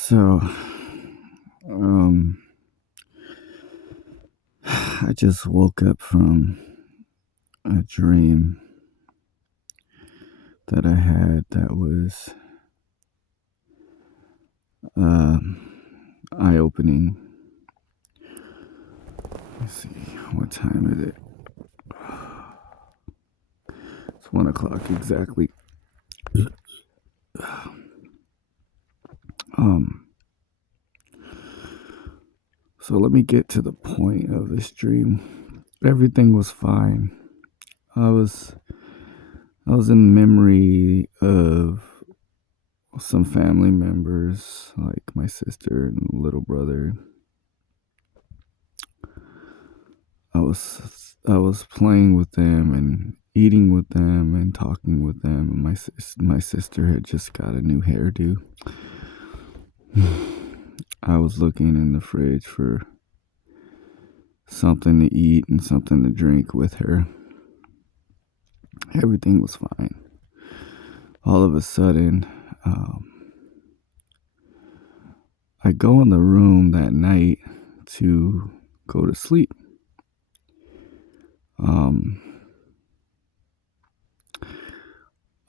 So, um, I just woke up from a dream that I had that was eye opening. Let's see, what time is it? It's 1 o'clock exactly. Um, so let me get to the point of this dream. Everything was fine. I was I was in memory of some family members, like my sister and little brother. I was playing with them and eating with them and talking with them. And my sister had just got a new hairdo. I was looking in the fridge for something to eat and something to drink with her. Everything was fine. All of a sudden, I go in the room that night to go to sleep.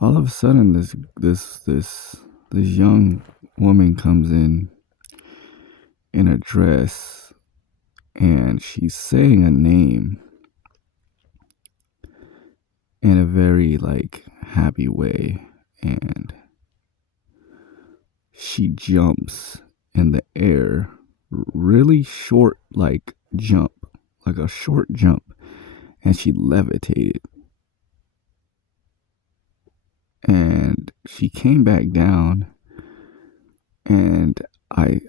All of a sudden, this young woman comes in a dress, and she's saying a name in a very like happy way, and she jumps in the air, really short, like jump, like a short jump, and she levitated, and she came back down, and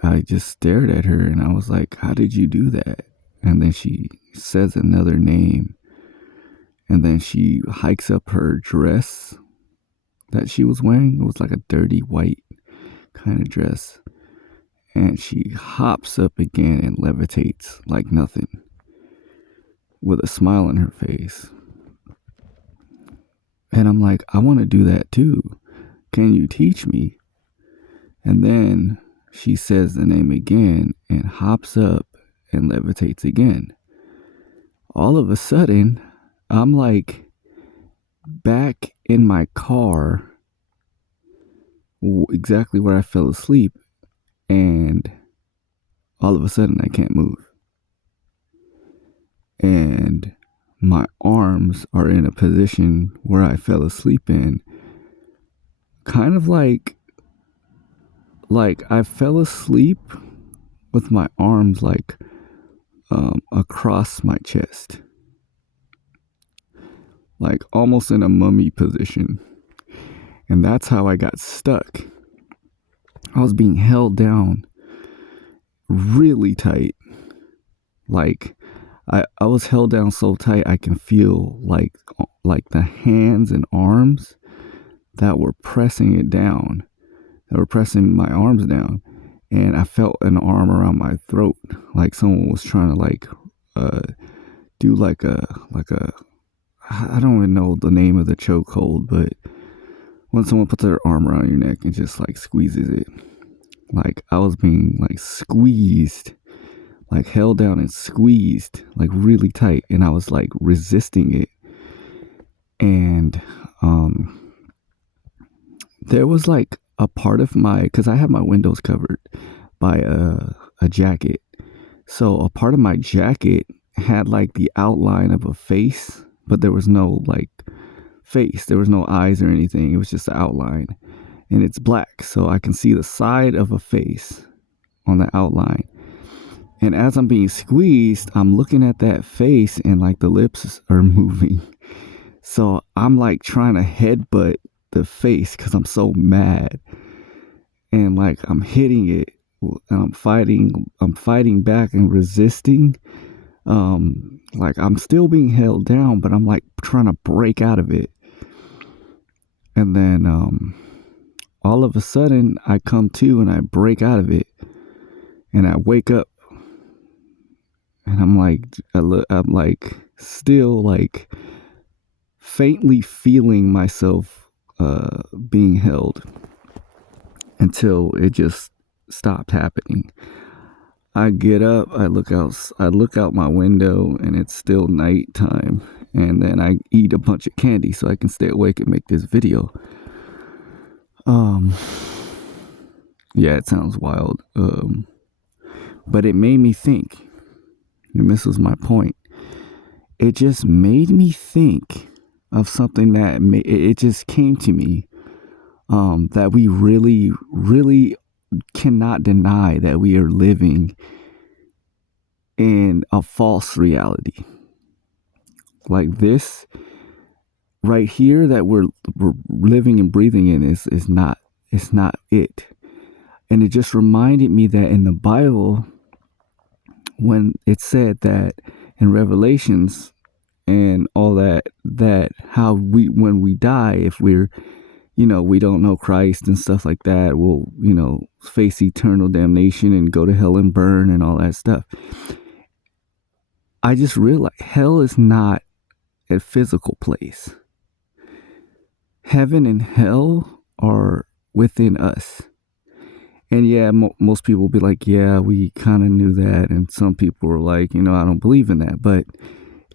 I just stared at her, and I was like, how did you do that? And then she says another name, and then she hikes up her dress that she was wearing. It was like a dirty white kind of dress, and she hops up again and levitates like nothing with a smile on her face. And I'm like, I want to do that too. Can you teach me? And then she says the name again and hops up and levitates again. All of a sudden, I'm like back in my car, exactly where I fell asleep, and all of a sudden I can't move. And my arms are in a position where I fell asleep in, kind of like I fell asleep with my arms like across my chest, like almost in a mummy position. And that's how I got stuck. I was being held down really tight. Like I was held down so tight I can feel like the hands and arms that were pressing it down, that were pressing my arms down. And I felt an arm around my throat, like someone was trying to uh do like a I don't even know the name of the chokehold, but when someone puts their arm around your neck and just like squeezes it, like I was being like squeezed, like held down and squeezed like really tight, and I was like resisting it. And there was like a part of my, because I have my windows covered by a jacket, so a part of my jacket had like the outline of a face, but there was no like face, there was no eyes or anything. It was just the outline, and it's black, so I can see the side of a face on the outline. And as I'm being squeezed, I'm looking at that face, and like the lips are moving. So I'm like trying to headbutt the face because I'm so mad. And like I'm hitting it, and I'm fighting back and resisting. Like I'm still being held down, but I'm like trying to break out of it. And then all of a sudden I come to and I break out of it, and I wake up, and I'm like still like faintly feeling myself being held, until it just stopped happening. I get up, I look out my window, and it's still nighttime. And then I eat a bunch of candy so I can stay awake and make this video. Yeah, it sounds wild. But it made me think, and this was my point. It just made me think of something that it just came to me, that we really, really cannot deny that we are living in a false reality. Like this right here that we're living and breathing in is not it. And it just reminded me that in the Bible, when it said that in Revelations and all that how when we die, if we're, we don't know Christ and stuff like that, we'll, face eternal damnation and go to hell and burn and all that stuff. I just realized hell is not a physical place. Heaven and hell are within us. And yeah, most people will be like, yeah, we kind of knew that. And some people were like, I don't believe in that. But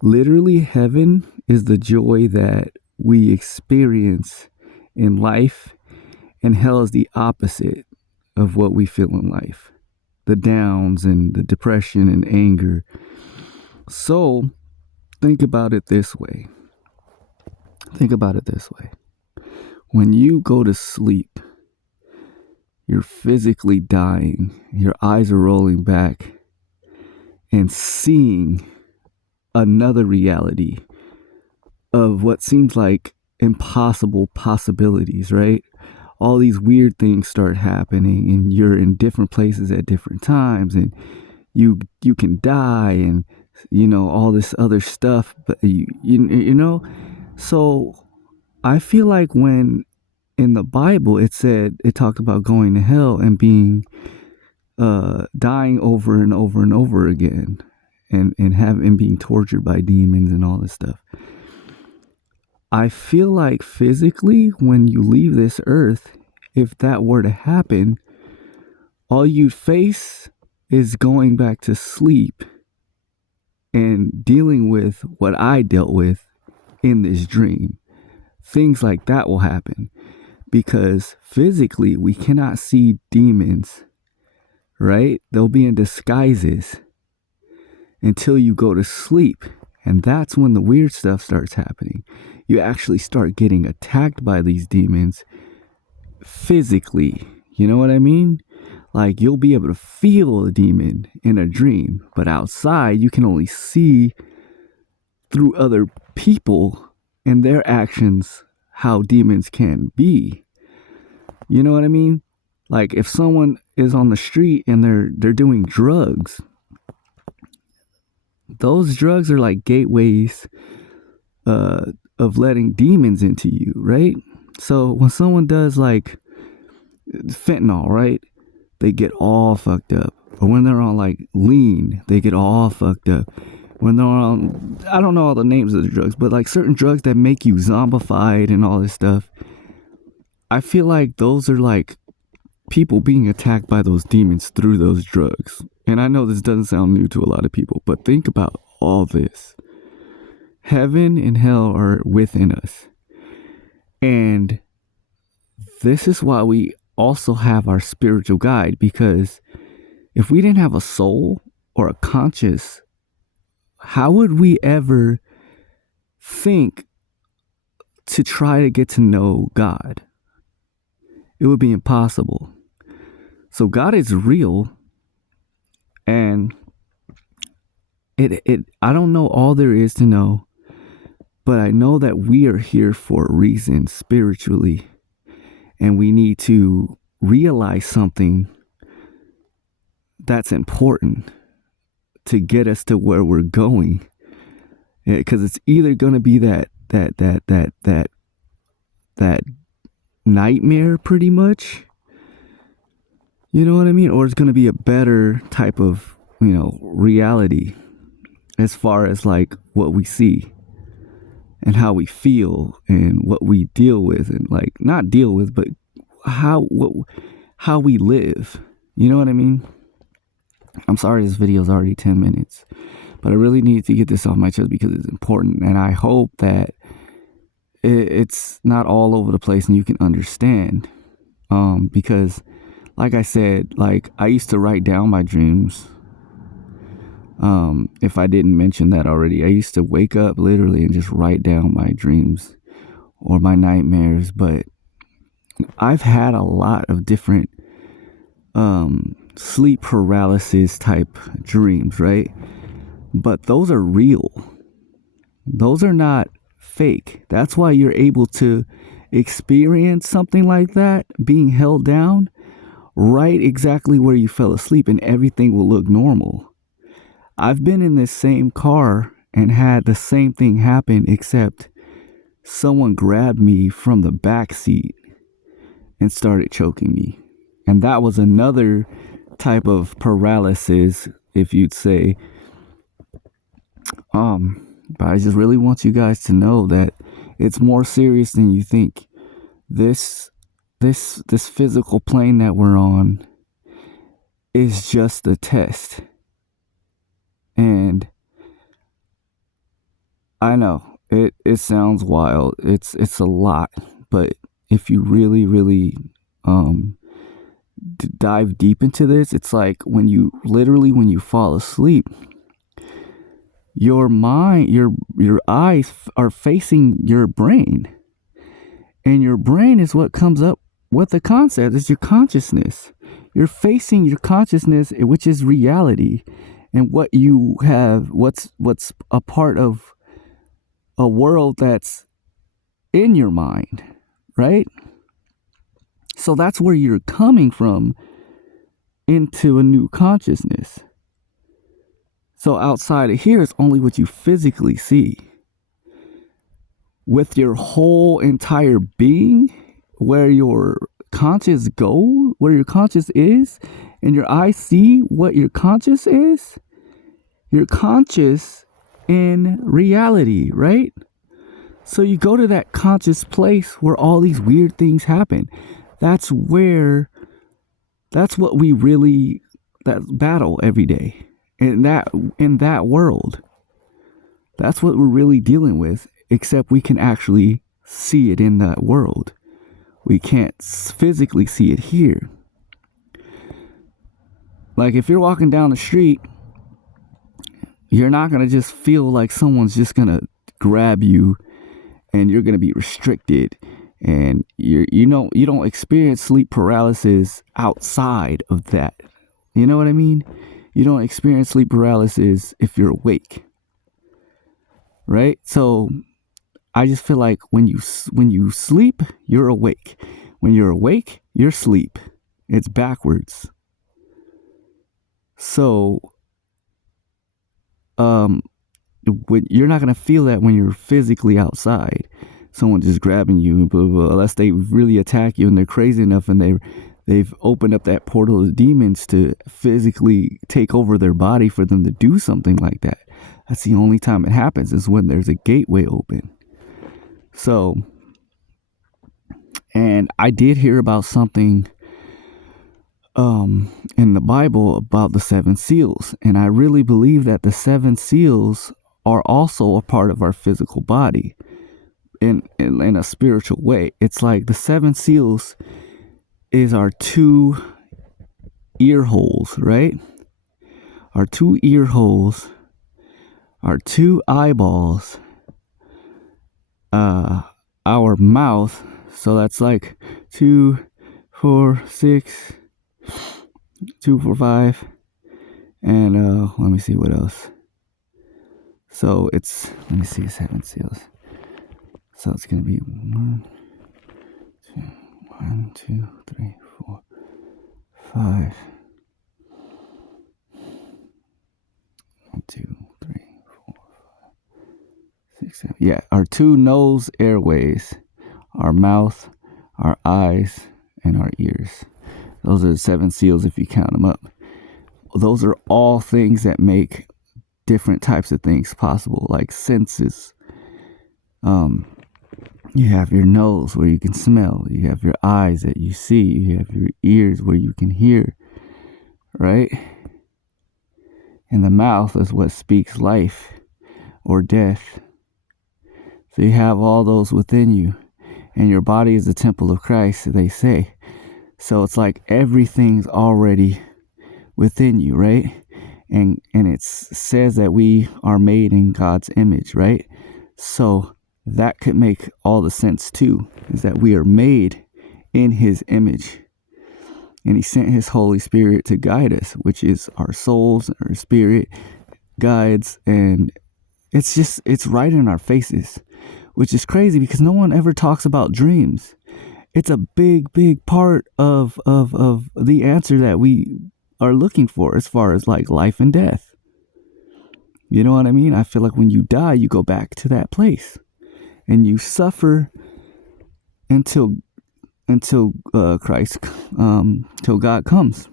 literally, heaven is the joy that we experience in life. And hell is the opposite of what we feel in life. The downs and the depression and anger. So think about it this way. When you go to sleep, you're physically dying. Your eyes are rolling back and seeing another reality of what seems like impossible possibilities, right? All these weird things start happening and you're in different places at different times and you can die and, all this other stuff. But, so I feel like when in the Bible, it talked about going to hell and being, dying over and over and over again, and being tortured by demons and all this stuff. I feel like physically, when you leave this earth, if that were to happen, all you face is going back to sleep and dealing with what I dealt with in this dream. Things like that will happen. Because physically, we cannot see demons, right? They'll be in disguises until you go to sleep. And that's when the weird stuff starts happening. You actually start getting attacked by these demons physically. You know what I mean? Like you'll be able to feel a demon in a dream. But outside, you can only see through other people and their actions how demons can be. You know what I mean? Like if someone is on the street and they're doing drugs, those drugs are like gateways of letting demons into you, right? So when someone does like fentanyl, right, they get all fucked up. Or when they're on like lean, they get all fucked up. When they're on, I don't know all the names of the drugs, but like certain drugs that make you zombified and all this stuff, I feel like those are like people being attacked by those demons through those drugs. And I know this doesn't sound new to a lot of people, but think about all this. Heaven and hell are within us. And this is why we also have our spiritual guide, because if we didn't have a soul or a conscious, how would we ever think to try to get to know God? It would be impossible. So God is real, and I don't know all there is to know, but I know that we are here for a reason spiritually, and we need to realize something that's important to get us to where we're going. Because it's either going to be that nightmare pretty much, you know what I mean, or it's going to be a better type of, reality as far as like what we see and how we feel and what we deal with, and like not deal with, but how we live. You know what I mean? I'm sorry this video is already 10 minutes, but I really need to get this off my chest because it's important, and I hope that it's not all over the place and you can understand. Because like I said, like I used to write down my dreams. If I didn't mention that already, I used to wake up literally and just write down my dreams or my nightmares. But I've had a lot of different sleep paralysis type dreams, right? But those are real. Those are not fake. That's why you're able to experience something like that, being held down right exactly where you fell asleep, and everything will look normal. I've been in this same car and had the same thing happen, except someone grabbed me from the back seat and started choking me. And that was another type of paralysis, if you'd say. But I just really want you guys to know that it's more serious than you think. This physical plane that we're on is just a test. And I know it sounds wild. It's a lot, but if you really dive deep into this, it's like when you fall asleep, your mind, your eyes are facing your brain, and your brain is what comes up with the concept. It's your consciousness. You're facing your consciousness, which is reality, and what you have, what's a part of a world that's in your mind, right? So that's where you're coming from into a new consciousness. So outside of here is only what you physically see. With your whole entire being, where your conscious go, where your conscious is, and your eyes see what your conscious is, you're conscious in reality, right? So you go to that conscious place where all these weird things happen. That's what we really battle every day. In that world, that's what we're really dealing with, except we can actually see it in that world. We can't physically see it here. Like if you're walking down the street, you're not going to just feel like someone's just going to grab you and you're going to be restricted, and you don't experience sleep paralysis outside of that. You know what I mean? You don't experience sleep paralysis if you're awake, right? So I just feel like when you sleep, you're awake. When you're awake, you're asleep. It's backwards. So you're not gonna feel that when you're physically outside, someone just grabbing you, blah, blah, blah, unless they really attack you and they're crazy enough and they've opened up that portal of demons to physically take over their body for them to do something like that. That's the only time it happens, is when there's a gateway open. So, and I did hear about something in the Bible about the 7 seals, and I really believe that the 7 seals are also a part of our physical body in a spiritual way. It's like the 7 seals is our 2 ear holes, right? Our 2 ear holes, our 2 eyeballs, our mouth. So that's like 2, 4, 6, 2, 4, 5, and let me see what else. So it's, let me see, 7 seals. So it's gonna be 1, 2, 3, 4, 5. 1, 2, 3, 4, 5, 6, 7. Yeah, our 2 nose airways, our mouth, our eyes, and our ears. Those are the 7 seals if you count them up. Those are all things that make different types of things possible, like senses. You have your nose where you can smell. You have your eyes that you see. You have your ears where you can hear. right? And the mouth is what speaks life or death. So you have all those within you, and your body is the temple of Christ, they say. So it's like everything's already within you, right? And it says that we are made in God's image, right? So that could make all the sense too, is that we are made in his image. And he sent his Holy Spirit to guide us, which is our souls, our spirit guides. And it's right in our faces, which is crazy because no one ever talks about dreams. It's a big, big part of the answer that we are looking for as far as like life and death. You know what I mean? I feel like when you die, you go back to that place and you suffer until Christ, till God comes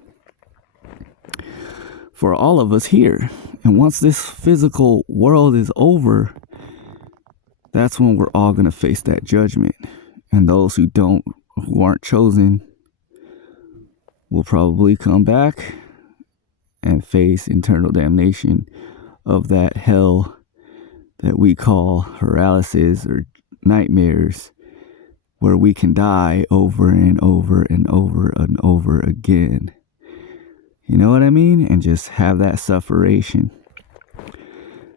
for all of us here. And once this physical world is over, that's when we're all going to face that judgment. And those who aren't chosen will probably come back and face eternal damnation of that hell that we call paralysis or nightmares, where we can die over and over and over and over again. You know what I mean? And just have that sufferation.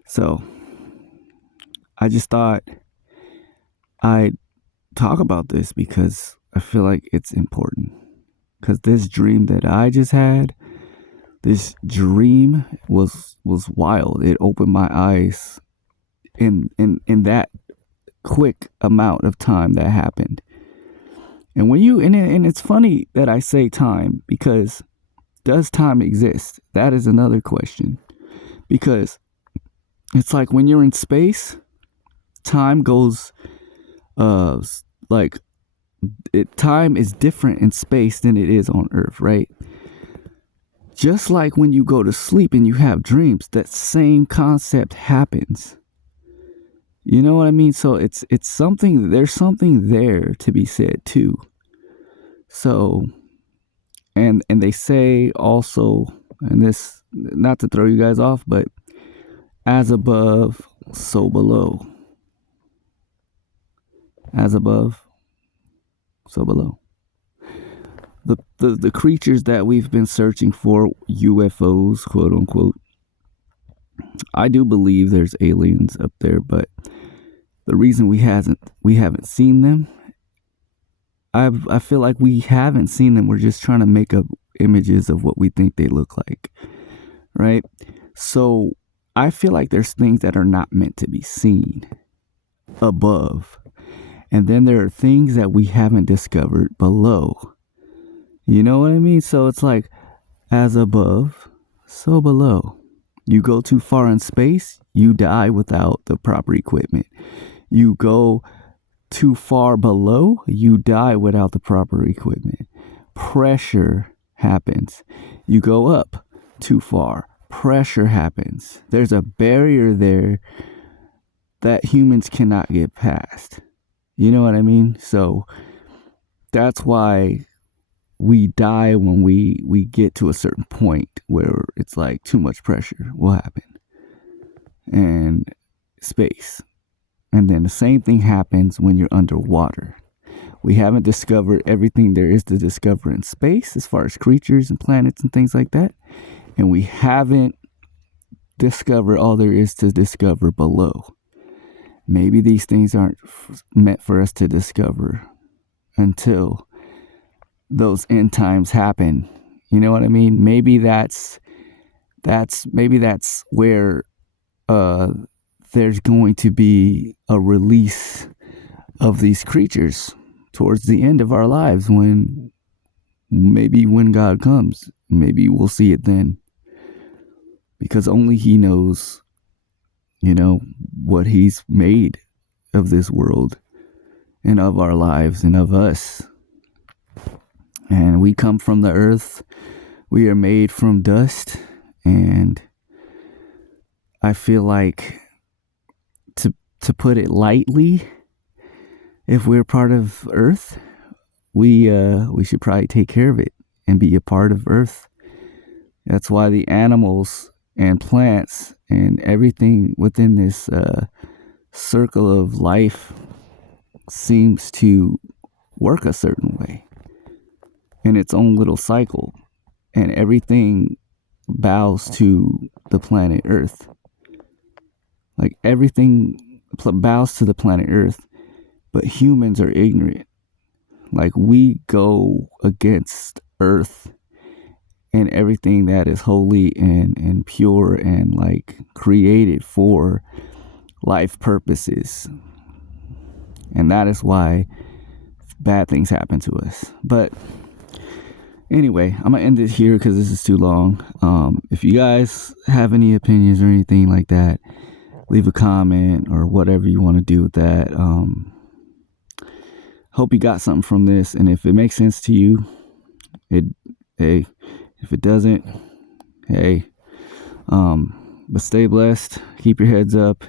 So I just thought I'd talk about this because I feel like it's important. Because this dream that I just had, this dream was wild. It opened my eyes in that quick amount of time that happened. And when you and it's funny that I say time, because does time exist? That is another question. Because it's like when you're in space, time goes time is different in space than it is on Earth, right? Just like when you go to sleep and you have dreams, that same concept happens. You know what I mean? So it's something, there's something there to be said too. So, and they say also, and this, not to throw you guys off, but as above, so below. As above, so below. The creatures that we've been searching for, UFOs, quote unquote, I do believe there's aliens up there, but the reason we haven't seen them, I feel like we haven't seen them. We're just trying to make up images of what we think they look like, right? So I feel like there's things that are not meant to be seen above. And then there are things that we haven't discovered below. You know what I mean? So it's like, as above, so below. You go too far in space, you die without the proper equipment. You go too far below, you die without the proper equipment. Pressure happens. You go up too far, pressure happens. There's a barrier there that humans cannot get past. You know what I mean? So that's why we die when we get to a certain point where it's like too much pressure will happen. And space. And then the same thing happens when you're underwater. We haven't discovered everything there is to discover in space as far as creatures and planets and things like that. And we haven't discovered all there is to discover below. Maybe these things aren't meant for us to discover until those end times happen. You know what I mean? Maybe that's where there's going to be a release of these creatures towards the end of our lives, when God comes. Maybe we'll see it then, because only he knows, what he's made of this world and of our lives and of us. And we come from the earth. We are made from dust. And I feel like, to put it lightly, if we're part of earth, we should probably take care of it and be a part of earth. That's why the animals and plants and everything within this circle of life seems to work a certain way in its own little cycle, and everything bows to the planet Earth. Like everything bows to the planet Earth, but humans are ignorant. Like we go against Earth and everything that is holy and pure and like created for life purposes. And that is why bad things happen to us. But anyway, I'm gonna end it here because this is too long. If you guys have any opinions or anything like that, leave a comment or whatever you want to do with that. Hope you got something from this, and if it makes sense to you, hey. If it doesn't, hey. But stay blessed, keep your heads up,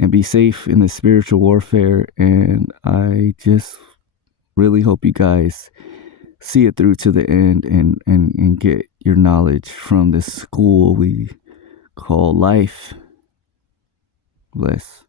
and be safe in the spiritual warfare. And I just really hope you guys see it through to the end and get your knowledge from this school we call life. Bless.